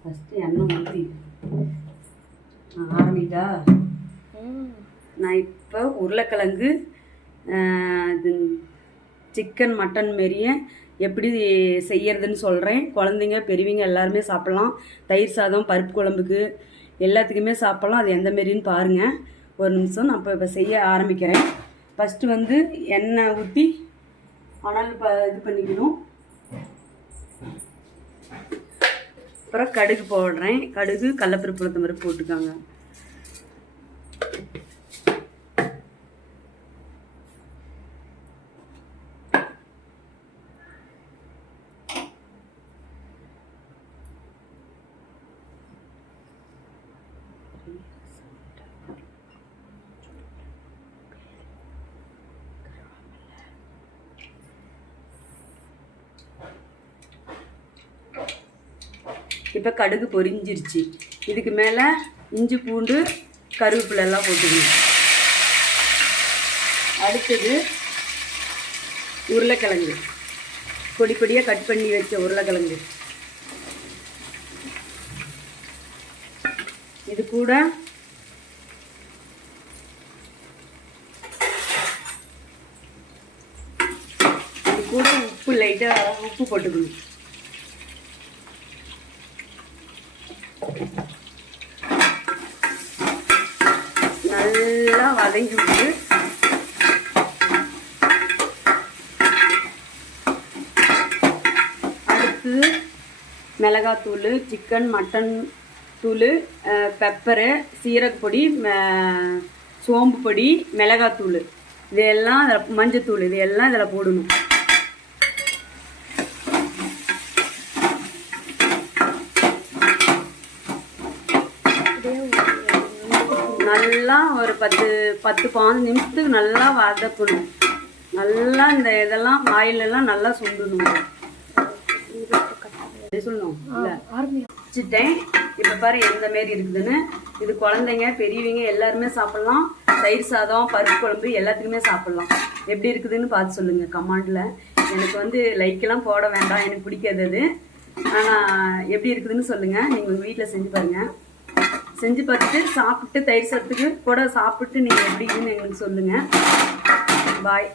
First எண்ணெய் ஊற்றி ஆரம்பிட்டா. நான் இப்போ உருளைக்கிழங்கு இது சிக்கன் மட்டன் மாரியே எப்படி செய்யறதுன்னு சொல்கிறேன். குழந்தைங்க பெரியவங்க எல்லாருமே சாப்பிட்லாம். தயிர் சாதம், பருப்பு குழம்புக்கு எல்லாத்துக்குமே சாப்பிட்லாம். அது எந்த மாரின்னு பாருங்கள். ஒரு நிமிஷம் நான் இப்போ செய்ய ஆரம்பிக்கிறேன். ஃபஸ்ட்டு வந்து எண்ணெய் ஊற்றி அனல் இது பண்ணிக்கணும். அப்புறம் கடுகு போடுறேன். கடுகு, கடலைப்பருப்பு, உளுத்தம் பருப்பு போட்டுக்காங்க. இப்போ கடுகு பொரிஞ்சிருச்சு. இதுக்கு மேலே இஞ்சி, பூண்டு, கருவேப்பிலை எல்லாம் போட்டுக்கணும். அடுத்தது உருளைக்கிழங்கு, பொடி பொடியாக கட் பண்ணி வச்ச உருளைக்கிழங்கு. இது கூட உப்பு, லைட்டாக உப்பு போட்டுக்கணும். நல்லா வதங்கி விட்டு அடுத்து மிளகாத்தூள், சிக்கன் மட்டன் தூள், பெப்பரு, சீரகப்பொடி, சோம்பு பொடி, மிளகாத்தூள், இதெல்லாம் மஞ்சத்தூள், இதெல்லாம் இதில் போடணும். நல்லா ஒரு 10-15 நிமிஷத்துக்கு நல்லா வதக்கணும். நல்லா இந்த இதெல்லாம் ஆயிலெல்லாம் நல்லா சுண்டணும். சொல்லணும் இல்லை வச்சுட்டேன். இப்போ பாரு எந்த மாரி இருக்குதுன்னு. இது குழந்தைங்க பெரியவங்க எல்லாருமே சாப்பிட்லாம். தயிர் சாதம், பருப்பு குழம்பு எல்லாத்துக்குமே சாப்பிட்லாம். எப்படி இருக்குதுன்னு பார்த்து சொல்லுங்கள் கமெண்டில். எனக்கு வந்து லைக்கெல்லாம் போட வேண்டாம், எனக்கு பிடிக்காது அது. ஆனால் எப்படி இருக்குதுன்னு சொல்லுங்கள். நீங்கள் உங்கள் வீட்டில் செஞ்சு பாருங்கள். செஞ்சு பார்த்துட்டு சாப்பிட்டு தயிர் சாதத்துக்கு கூட சாப்பிட்டு நீங்கள் எப்படின்னு எங்களுக்கு சொல்லுங்கள். பாய்.